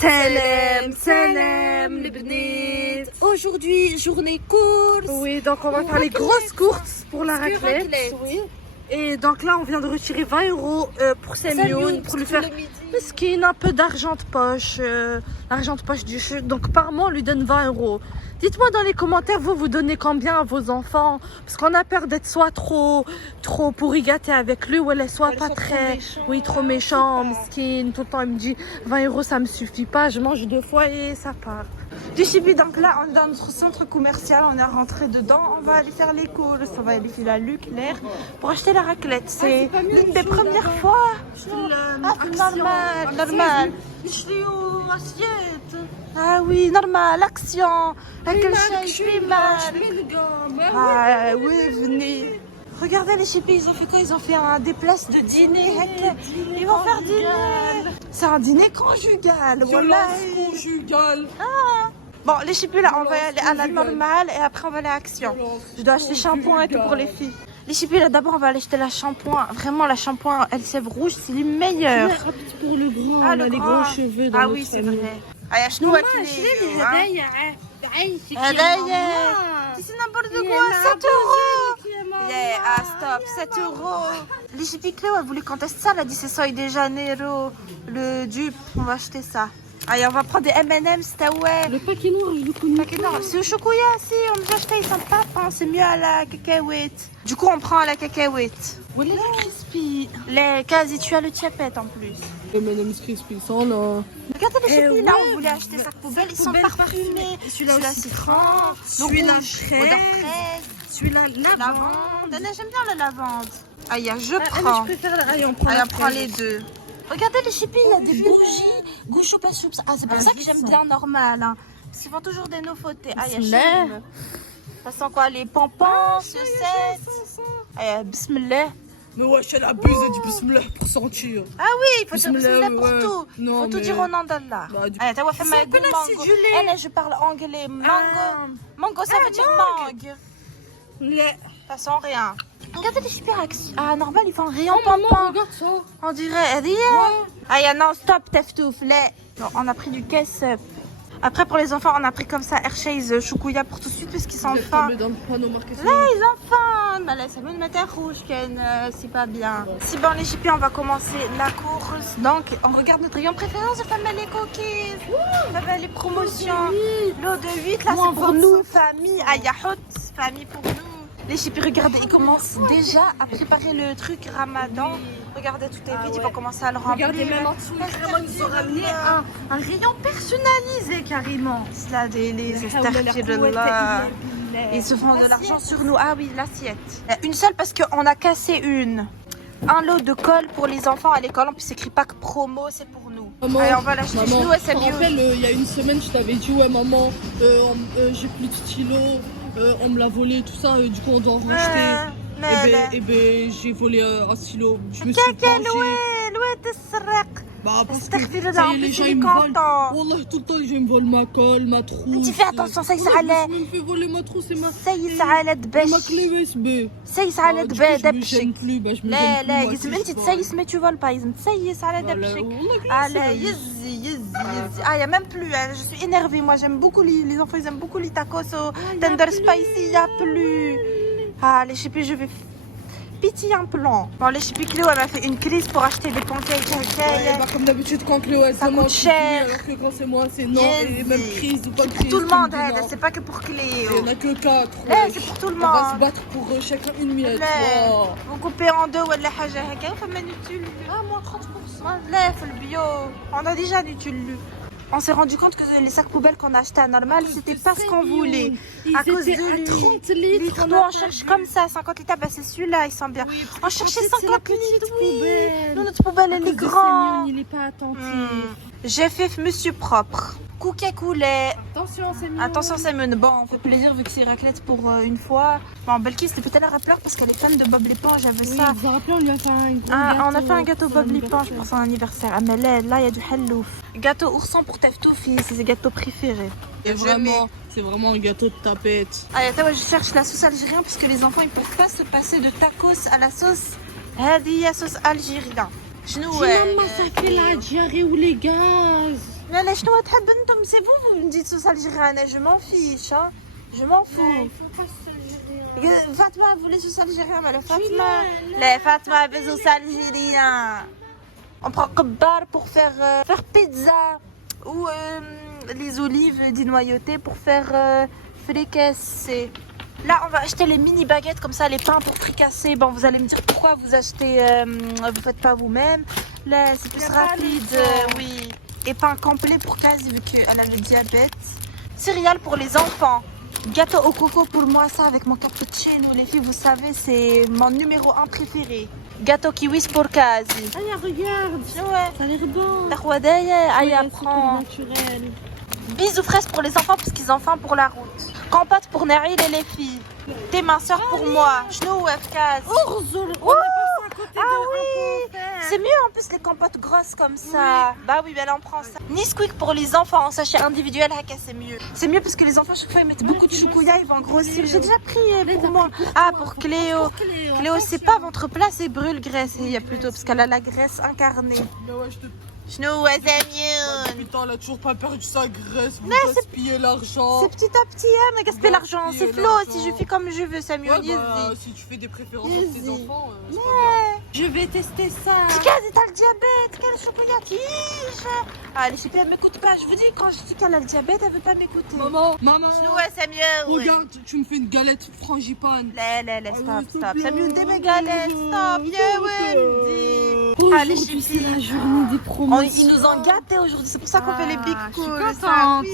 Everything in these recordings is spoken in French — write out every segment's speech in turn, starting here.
Salam, salam les bnets. Aujourd'hui, journée course. Oui, donc on va faire les grosses courses pour la raclette. Oui. Et donc là, on vient de retirer 20 € pour Semyoun, pour lui faire mesquine, un peu d'argent de poche. L'argent de poche du chute. Donc par mois, on lui donne 20 €. Dites-moi dans les commentaires, vous donnez combien à vos enfants? Parce qu'on a peur d'être soit trop pourri gâté avec lui, ou elle est soit pas très, trop méchant, mesquine. Tout le temps, il me dit 20 € ça me suffit pas, je mange 2 fois et ça part. Du chibi, donc là, on est dans notre centre commercial, on est rentré dedans, on va aller faire les courses, on va aller filer à Leclerc pour acheter la raclette. C'est l'une des premières fois. Normal. Ah oui, normal, action. Ah oui, venez. Regardez les chipis, ils ont fait quoi? Ils ont fait des places de dîner. Ils vont faire dîner. C'est un dîner conjugal. Voilà. Conjugal. Ah. Bon, les chipis là, on va aller à la normale et après on va aller à Action. Je dois acheter shampoing et tout pour les filles. Les chipis là, d'abord on va aller acheter la shampoing. Vraiment, la shampoing Elseve rouge, c'est les meilleurs. Pour le grand, on a les gros cheveux. Ah oui, c'est vrai. Ah, je nous c'est n'importe quoi, 7 €. Yeah, stop, 7 €. Les chipis Cléo, elle voulait qu'on teste ça, elle a dit c'est Soy de Janeiro, le dupe, on va acheter ça. Allez, on va prendre des M&M's, ouais. Le paquet noir, je le connais. Paquet noir, c'est au chocolat, si, on les a achetés, ils sont pas fins, c'est mieux à la cacahuète. Du coup, on prend à la cacahuète. Voilà les crispy. Les quasi, tu as le tiapette en plus. M&M's crispy, ça là. Regardez les chipis, là, on voulait acheter sac poubelle, ils sont parfumés. Celui-là citron, celui-là odeur fraise, celui-là lavande. J'aime bien la lavande. Aïe, je je prends. préfère. Allez, on prend les deux. Regardez les chipis, il y a des bougies. Goût choupa choups. Ah, c'est pour ça que j'aime bien normal. Hein. Parce qu'ils font toujours des nouveautés. Ah, il y a ça sent quoi? Les pompons, sucettes. Ah, bismillah. Mais ouais, elle abuse du bismillah pour sentir. Ah oui, il faut dire bismillah pour tout. Il faut tout dire au nom d'Allah. Ah, t'as fait ma goût mango. Elle, je parle anglais. Mango. Mango, ça veut dire mangue. Ça sent rien. Regardez les super axes. Ah, normal, ils font un rayon pompon. Regarde ça. On dirait rien. Ah, non, stop, teftouf. Bon, on a pris du caisse. Après, pour les enfants, on a pris comme ça Hershey's Choukouya pour tout de suite parce qu'ils sont fins. Là, dans le panneau marqué ça. ils ont faim. Mais là, ça me met rouge, Ken. C'est pas bien. Si bon, les chippies, on va commencer la course. Donc, on regarde notre rayon préférence de famille les cookies. Les promotions. L'eau de 8, là, c'est pour nous. Famille, Ayahout. Famille pour nous. Les chippies, regardez, ils commencent déjà à préparer le truc Ramadan. Regardez, tout est vide, ils vont commencer à le remplir. Regardez, même en dessous, carrément, ils ont ramené un rayon personnalisé, carrément. C'est là, les astaghfirullah. Ils se font de l'argent sur nous. Ah oui, l'assiette. Une seule parce qu'on a cassé une. Un lot de colle pour les enfants à l'école. En plus, c'est écrit pack promo, c'est pour nous. Maman, allez, on va l'acheter chez nous, c'est mieux. Je me rappelle, il y a une semaine, je t'avais dit, ouais, maman, j'ai plus de stylo. On me l'a volé, tout ça, du coup on doit en racheter. Et ben j'ai volé un stylo. Je me suis vengée. Bah parce que les gens ils me volent. Wallah, tout le temps les gens me volent ma colle, ma trousse. Tu fais attention, ça y est, je me fais voler ma trousse et ma clé USB. سيس على دبشك plus, bah, je me لا gêne لا plus, لازم moi, انت c'est تسيس ما tu voles pas لازم تسيس على دبشك على يزي ah y a même plus hein. Je suis énervée, moi j'aime beaucoup les enfants, ils aiment beaucoup les tacos au tender spicy, y a plus. Ah les chippies, je vais pitié un plan. Bon, les chippies, Cléo elle m'a fait une crise pour acheter des pancakes. Bah, comme d'habitude quand Cléo elle ça coûte cher, alors que quand c'est moi c'est non. Et même crise ou pas crise, tout le monde aide, c'est pas que pour Cléo. Il y en a que 4. C'est pour tout le monde. On va se battre pour chacun une miette. Vous coupez en deux ولا حاجة هكا فما نوتيل. Ah moi 30%. لا في البيو. On a déjà نوتيل. On s'est rendu compte que les sacs poubelles qu'on a achetés à Normal, c'était pas ce qu'on voulait. À cause de 30 litres. Nous, on cherche comme ça, 50 litres. Bah, c'est celui-là, ils sont bien. Oui, on cherchait 50 litres, oui. Nous, notre poubelle, elle est grande. Il est pas attentif. J'ai fait monsieur propre. Cookie coulé. Attention, c'est mieux. Attention, c'est mieux. Bon, on fait plaisir vu que c'est raclette pour une fois. Bon, Belkis, c'était peut-être la pleurer parce qu'elle est fan de Bob l'éponge. J'avais ça. Vous vous rappelez, on lui a fait un gâteau. On a fait un gâteau Bob l'éponge pour son anniversaire. Ah, mais là, il y a du hallouf. Gâteau ourson pour Teftoufi, c'est ses gâteaux préférés. C'est vraiment un gâteau de tapette. Allez, attends, je cherche la sauce algérienne parce que les enfants, ils peuvent pas se passer de tacos à la sauce. هذه sauce algérienne. Maman, ça fait la diarrhée ou les gaz. Mais là, c'est vous, vous me dites sauce algérienne, je m'en fiche, hein. Je m'en fous. Fatma, vous voulez sauce algérienne, mais le Fatma. Les Fatma, elle veut sauce algérienne. On prend kebbar pour faire pizza. Ou les olives dénoyautées pour faire fricasser. Là, on va acheter les mini baguettes comme ça, les pains pour fricasser. Bon, vous allez me dire pourquoi vous achetez, vous faites pas vous-même. Là, c'est plus rapide, oui. Et pain complet pour Kazi vu qu'elle a le diabète. Céréales pour les enfants. Gâteau au coco pour moi, ça avec mon cappuccino. Les filles, vous savez, c'est mon numéro 1 préféré. Gâteau kiwis pour Kazi. Ah, regarde. Ouais. Ça a l'air bon. Aïe, apprends. Bisous fraises pour les enfants parce qu'ils ont faim pour la route. Compote pour Naïl et les filles. Tes minceurs pour moi. Chnou Kaz. C'est mieux en plus les compotes grosses comme ça. Oui. Bah oui, ben là on prend ça. Nisquik pour les enfants en sachet individuel, c'est mieux. C'est mieux parce que les enfants chaque fois ils mettent beaucoup de choukouya, ils vont grossir. J'ai déjà pris pour moi. Ah pour Cléo. Cléo c'est pas ventre plat, c'est brûle graisse. Il y a plutôt parce qu'elle a la graisse incarnée. Chnou, c'est mieux. Putain, elle a toujours pas perdu sa graisse. Vous gaspillez l'argent. C'est petit à petit, hein, mais gaspiller l'argent. C'est Flo, si je fais comme je veux, c'est mieux. Ouais, bah, si tu fais des préférences pour tes enfants, c'est pas je vais tester ça. Tika, t'as le diabète. Quel chocolat tige. Ah, les chippies, elle m'écoute pas. Je vous dis, quand je dis qu'elle a le diabète, elle veut pas m'écouter. Maman. Chnou, c'est mieux. Regarde, tu me fais une galette frangipane. Stop. C'est mieux des mes galettes. Stop, Allez, c'est la journée des promotions. Ils nous ont gâtés aujourd'hui, c'est pour ça qu'on fait les big calls. Je suis contente.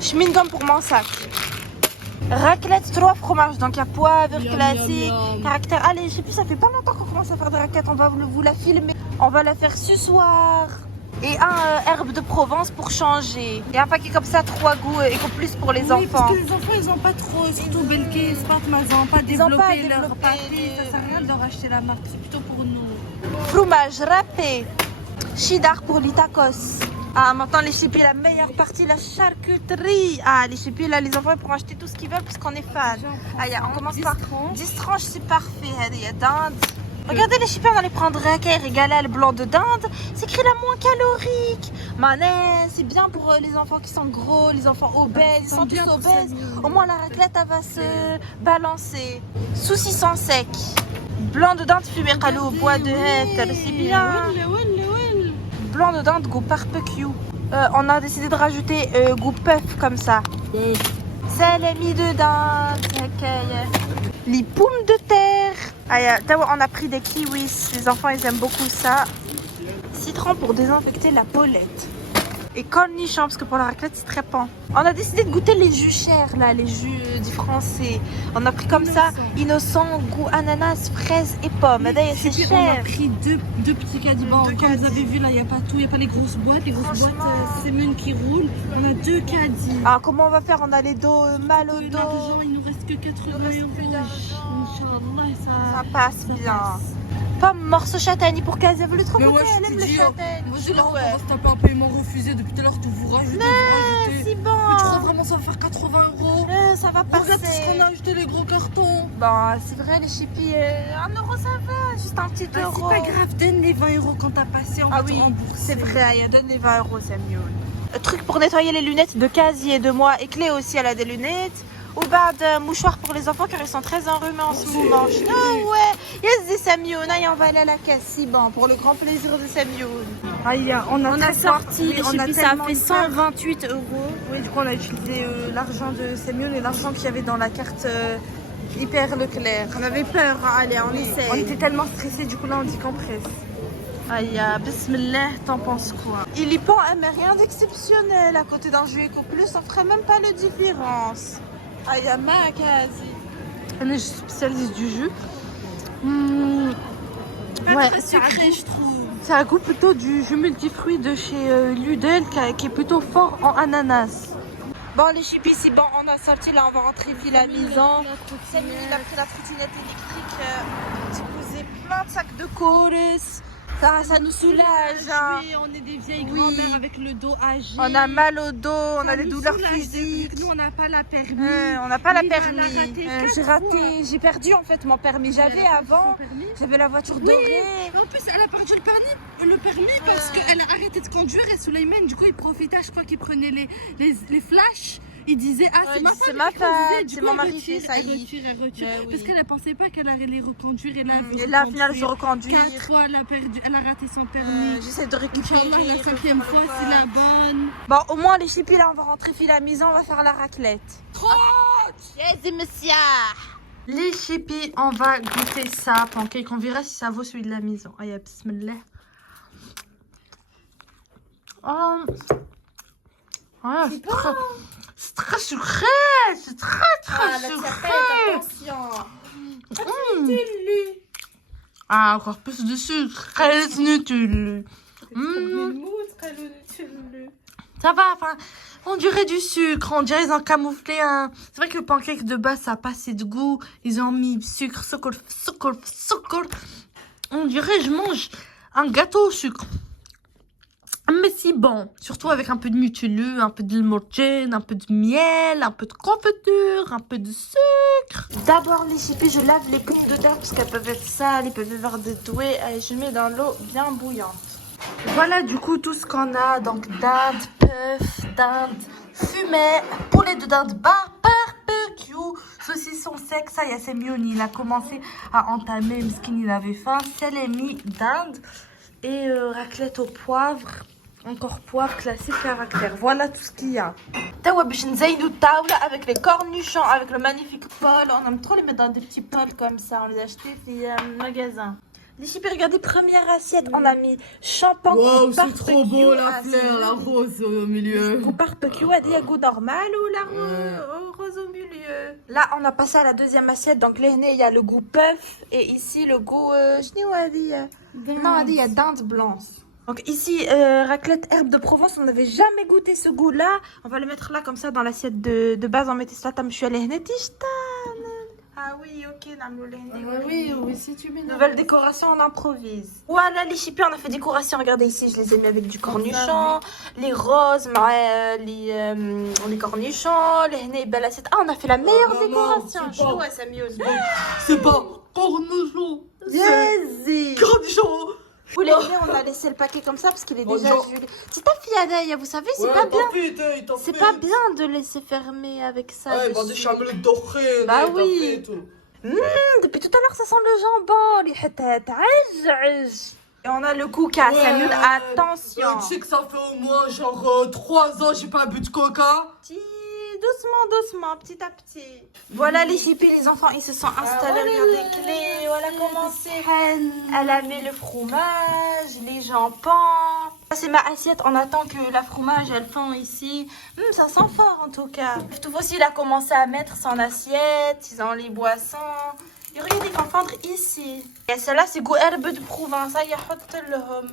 Chewing gum pour mon sac. Raclette 3 fromages, donc il y a poivre, classique, caractère. Allez, je sais plus, ça fait pas longtemps qu'on commence à faire des raclettes, on va vous la filmer. On va la faire ce soir. Et un herbe de Provence pour changer. Et un paquet comme ça, 3 goûts et plus pour les enfants. Parce que les enfants, ils ont pas trop, surtout Belkis, Fatma, ils ont pas développé leur pâté. Ça sert à rien de leur acheter la marque, c'est plutôt pour nous. Fromage râpé. Chidar pour les tacos. Ah, maintenant les chippies, la meilleure partie, la charcuterie. Ah, les chippies, là, les enfants ils pourront acheter tout ce qu'ils veulent parce qu'on est fans. Ah, on commence par 10 tranches, c'est parfait. Il y a dinde. Regardez les chippies, on va les prendre régalé le blanc de dinde. C'est écrit la moins calorique. Manet, c'est bien pour les enfants qui sont gros, les enfants obèses. Ils sont tous obèses. Au moins, la raclette, elle va se balancer. Saucisson sec. Blanc de dinde fumé au bois de hêtre, c'est bien. Blanc de dinde goût barbecue. On a décidé de rajouter goût puff comme ça. Salami de dinde. Les pommes de terre. On a pris des kiwis. Les enfants ils aiment beaucoup ça. Citron pour désinfecter la peaulette. Et cornichons parce que pour la raclette c'est très pan. On a décidé de goûter les jus chers là, les jus du français. On a pris comme ça, innocent, goût ananas, fraise et pomme. D'ailleurs c'est cher. On a pris deux petits caddies. Bon, comme vous avez vu là, il n'y a pas tout, il n'y a pas les grosses boîtes. Les grosses boîtes, c'est Mune qui roule. On a 2 caddies. Ah, comment on va faire? On a les dos mal au dos. L'argent, il nous reste que 80 €. Inch'Allah, ça passe bien. Pomme, morceau châtaigne pour Kazi. Elle veut le trop goûter, elle aime le châtaigne. On va se taper un paiement refusé depuis tout à l'heure. Vous rajoutez, c'est bon. Mais tu crois vraiment ça va faire 80 €? Ça va passer. Regarde tout ce qu'on a acheté, les gros cartons. Bon, c'est vrai, les chippies, 1 € ça va, juste un petit euro. C'est pas grave, donne les 20 € quand t'as passé, on va te rembourser. C'est vrai, donne les 20 €, c'est mieux. Le truc pour nettoyer les lunettes de Kazi et de moi. Et Clé aussi, elle a des lunettes. Ou bah de mouchoirs pour les enfants car ils sont très enrhumés en ce moment. Oh ouais, yes, Samioun, on va aller à la caisse, si bon, pour le grand plaisir de Samioun. On a sorti, ça fait 128 €. Oui, du coup on a utilisé l'argent de Samioun et l'argent qu'il y avait dans la carte Hyper Leclerc. On avait peur, allez, on essaie. On était tellement stressés, du coup là on dit qu'on presse. Aïe, bismillah, t'en penses quoi? Il y pense, mais rien d'exceptionnel à côté d'un jus Eco Plus, on ferait même pas la différence. Aïe, ma Kazi. On est spécialiste du jus. Ouais, sucré, je trouve. Ça a goût plutôt du jus multifruit de chez Ludel qui est plutôt fort en ananas. Bon, les chippies, c'est bon, on a sorti là, on va rentrer fil à maison. Samir, il a pris la trottinette électrique. J'ai posé plein de sacs de chorus. Ça nous soulage. Hein. Oui, on est des vieilles Oui. grand-mères avec le dos âgé. On a mal au dos, on Ça a des nous douleurs soulage, physiques. vu que nous, on n'a pas la permis. On n'a pas la Lisa, elle a permis. raté 4 J'ai fois. raté, j'ai perdu en fait mon permis. J'avais avant, j'avais la voiture dorée. Mais en plus, elle a perdu le permis parce qu'elle a arrêté de conduire et Souleymane, du coup, il profitait, je crois qu'il prenait les flashs. Il disait, ah, Ouais, c'est ma femme, c'est mon mari qui fait ça. Elle retire. Mais oui. Parce qu'elle ne pensait pas qu'elle allait les reconduire. Et là, Et là, au final, je reconduis. 4 fois, elle a raté son permis. J'essaie de récupérer. Inch'Allah, la 5e fois, c'est la bonne. Bon, au moins, les chippies, là, on va rentrer fil à maison, on va faire la raclette. Les chippies, on va goûter ça. Pancake, on verra si ça vaut celui de la maison. Aïe, bismillah. Oh. Ah, c'est très sucré. C'est très sucré. Attention. Ah, encore plus de sucre. Ça va, enfin, on dirait du sucre, on dirait ils ont camouflé un... C'est vrai que le pancake de base, ça a pas assez de goût. Ils ont mis sucre, sucre. On dirait je mange un gâteau au sucre. Mais si bon, surtout avec un peu de Nutella, un peu de limogène, un peu de miel, un peu de confiture, un peu de sucre. D'abord les chippies, je lave les pommes de terre parce qu'elles peuvent être sales, elles peuvent avoir des doués. Allez, je mets dans l'eau bien bouillante. Voilà du coup tout ce qu'on a, donc dinde, puff, dinde fumée, poulet de dinde barbecue, saucisson sec, ça Yasemioun il a commencé à entamer, Miskin il avait faim, salami, dinde et raclette au poivre, encore poivre classique caractère, voilà tout ce qu'il y a. Tawa bish nzeynou taoula avec les cornichons, avec le magnifique Paul, on aime trop les mettre dans des petits pols comme ça, on les a achetés au magasin. Les chippies, regardez, première assiette, on a mis champagne. Wow, c'est trop beau la fleur, la rose au milieu. Goût barbecue, elle dit à goût normal ou la rose au milieu. Là, on a passé à la deuxième assiette. Donc, les il y a le goût puff. Et ici, le goût. Je sais pas, non, il y a dinde blanche. Donc, ici, raclette herbe de Provence. On n'avait jamais goûté ce goût-là. On va le mettre là, comme ça, dans l'assiette de base. On mettait ça, tam chou Ah oui, ok, Oui, si tu mets nouvelle décoration, on improvise. Voilà les chippies, on a fait décoration. Regardez ici, je les ai mis avec du cornichon, les roses, les cornichons, les belles assiettes. Ah, on a fait la meilleure décoration. c'est pas- Ouais, ça mieux. C'est pas cornichon. Vas-y. Cornichon. Vous les on a laissé le paquet comme ça parce qu'il est déjà gelé. C'est ta fille Adaïa, vous savez, c'est pas bien. C'est pas bien de laisser fermer avec ça. dessus. Bah oui. Depuis tout à l'heure, ça sent le jambon. Les hatatas. Et on a le coca, Samuel, attention. Tu sais que ça fait au moins genre 3 ans j'ai pas bu de coca. Doucement, petit à petit. Voilà les chippies, les enfants, ils se sont installés. Regardez, Clé, voilà comment c'est. Elle a mis le fromage, les jambons. Ça, c'est ma assiette. On attend que la fromage, elle fond ici. Ça sent fort en tout cas. Tout aussi, il a commencé à mettre son assiette. Ils ont les boissons. Et regardez, ils vont fondre ici. Et celle-là, c'est goût herbe de Provence. Ça, il y a hot le home.